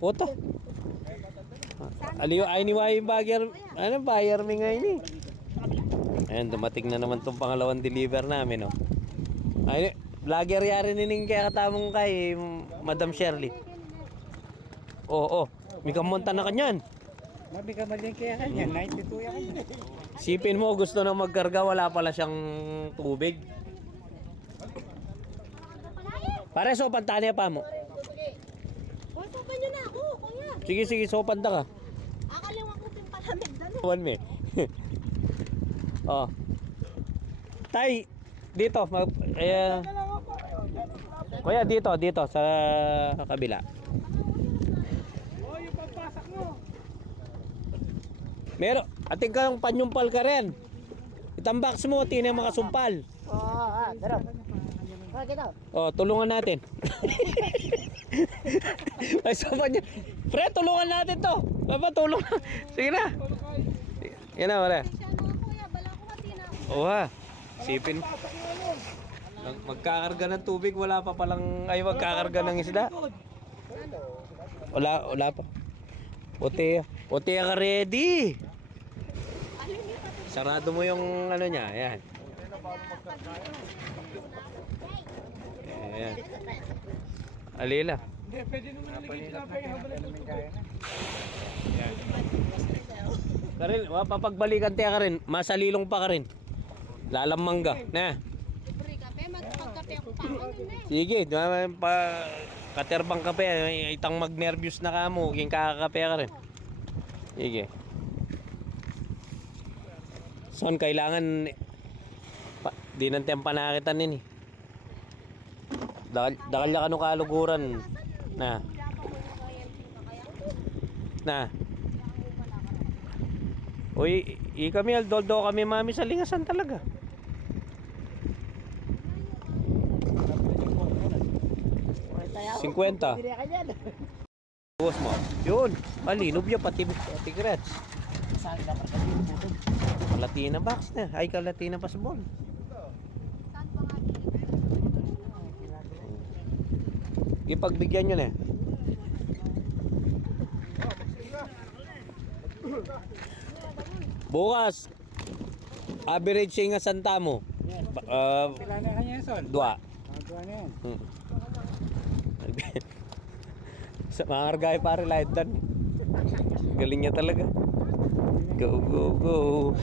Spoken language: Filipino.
Puto. Aliyo ay ni Way Bagger. Ano buyer mi ngayon eh. Ayan, dumating na naman tong pangalawang deliver namin, oh. Ay, vlogger yari nining kaya katamong kay Madam Shirley. Oo, may kamunta na kanyan. Mabi ka malin kaya kanya, 92 yan. Sipin mo, gusto na magkarga, wala pala siyang tubig. Pare, sopan tanya pa mo. Sopan nyo na ako, kuya. Sige, sopan ka. Akaliwa ko yung palamig doon. One me. Oh. Tay, dito. Kuya, dito sa kabila. Oh, yung pagpasak mo. Meron, ating kang panyumpal ka rin. Itambaks mo, tinay makasumpal. Daro. Kita. Oh, tulungan natin. Ay, sopan niya. Pre, tulungan natin to. Papa, tulong. Sige na. Yan na, pare. Siya na kuya, bala ko kasi na. Oo ha. Sipin. Magkakarga ng tubig, wala pa palang, ay magkakarga ng isda. Wala pa. Puti ka ready. Sarado mo yung ano niya, ayan. Ayan. Alila. Hindi, pwede naman naligid sila pa yung habang namin kaya na. Karin, papagbalikan tiya ka rin, masalilong pa ka rin. Lalamang ka, na. Libre kape, magkape ako pa. Sige, pa katerbang kape, itang mag-nervous na ka mo, king kakakape ka rin. Sige. Son, kailangan di nang panakitan nini. Dakal ya kanu kaluguran. Na. Uy, kami aldoldo kami mami sa lingasan talaga. $50. Buwas mo. Yun. Malinob yan pati grats. Saan ka parang butog? Kalatina box na. Ay, kalatina pasbol. Ipagbigyan nyo na. Bukas, average siya nga santa mo. Pila na kanya yan, Sol? Dua. Dua na yan. Sa mga kargay pare, light down. Galing niya talaga. Go.